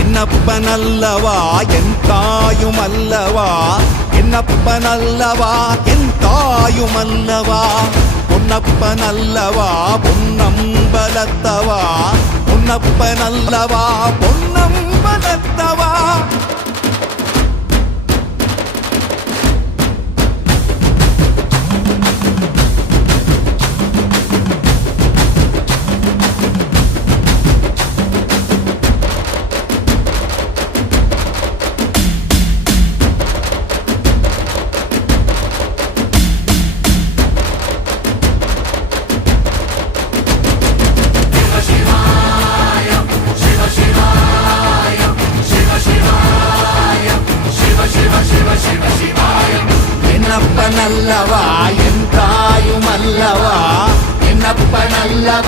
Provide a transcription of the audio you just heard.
என்னப்பனல்லவா என் தாயுமல்லவா, என்னப்பனல்லவா என் தாயுமல்லவா, பொன்னப்பனல்லவா பொன்னம்பலத்தவா, பொன்னப்பனல்லவா பொன்னம்பலத்தவா. என்னப்பனல்லவா என் தாயுமல்லவா, என்னப்பனல்லவா